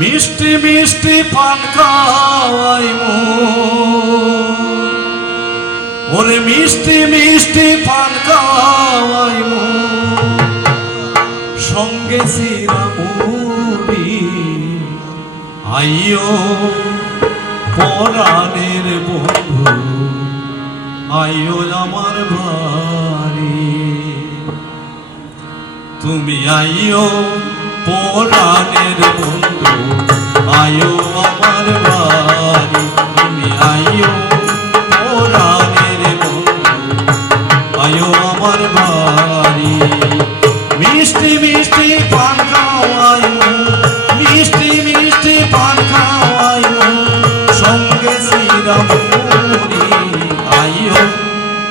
মিষ্টি মিষ্টি পান খাওয়াইমু ওরে মিষ্টি মিষ্টি পান খাওয়াইমু সঙ্গে চিরামুড়ি আইও পরাণের বন্ধু আইও আমার ভারি তুমি আইও পরাণের বন্ধু আইও আমার বাড়ি তুমি আইও পরাণের বন্ধু আইও আমার বাড়ি মিষ্টি মিষ্টি পান খাওয়াইমু মিষ্টি মিষ্টি পান খাওয়াইমু সঙ্গে চিরামুড়ি আইও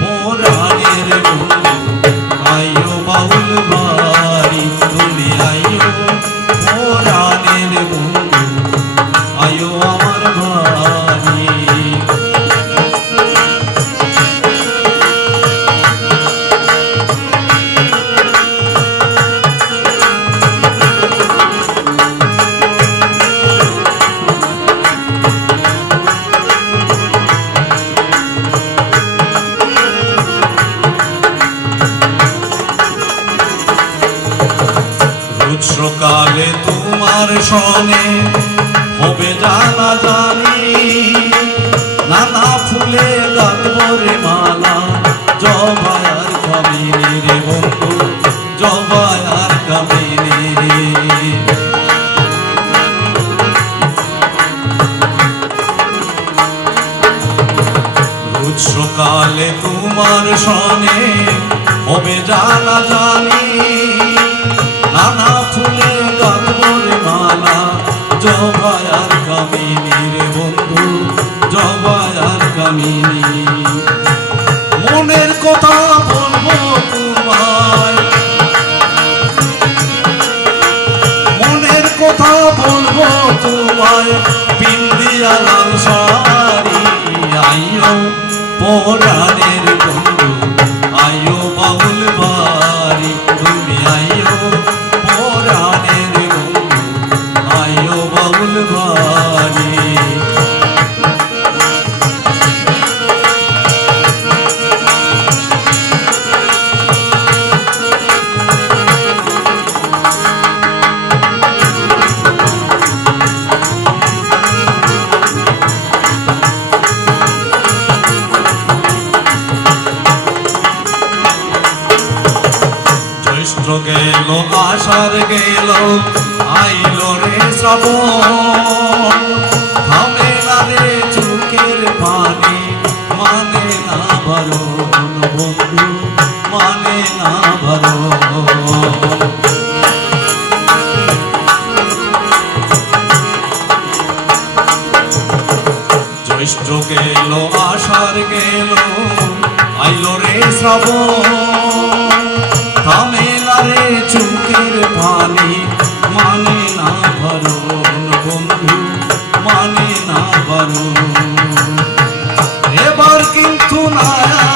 পরাণের বন্ধু আইও বাউল বাড়ি তুমি আইও পরাণের বন্ধু আইও আমার বাড়ি সকালে তোমার সনে হবে জানা জানি নানা ফুলে গাঁথবরে মালা জবায়ার কামিনী রে বন্ধু জবায়ার কামিনী রোজ সকালে তোমার সনে হবে জানা জানি নানা ফুলে গাঁথবরে মালা জবায়ার কামিনী রে বন্ধু জবায়ার কামিনী মনের কথা বলবো তোমায় মনের কথা বলবো তোমায় বিন্দিয়া লাল শাড়ি আইও পরাণের বন্ধু আইও বাউল বাড়ি তুমি আইও পরাণের বন্ধু আইও বাউল বাড়ি জ্যৈষ্ঠ গেল আষাঢ় গেল আইলো রে শ্রাবণ থামে না রে চোখের পানি মানে না বারণ বন্ধু মানে না বারণ জ্যৈষ্ঠ গেল আষাঢ় গেল আইলো রে শ্রাবণ থামে না রে চোখের পানি মানে না বারণ বন্ধু মানে না বারণ এবার কিন্তু না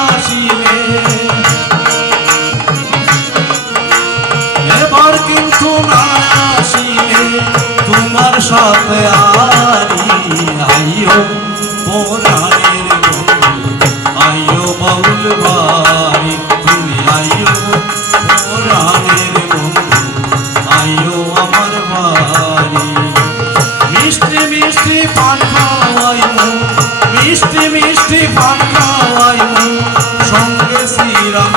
আসিলে এবার কিন্তু না আসিলে তোমার সাথে আরি আইও পরাণের বন্ধু আইও বাউল বাড়ি তুমি আইও পরাণের বন্ধু আইও আমার বাড়ি মিষ্টি মিষ্টি পান খাওয়াইমু মিষ্টি মিষ্টি পান খাওয়াইমু সঙ্গে শ্রীরাম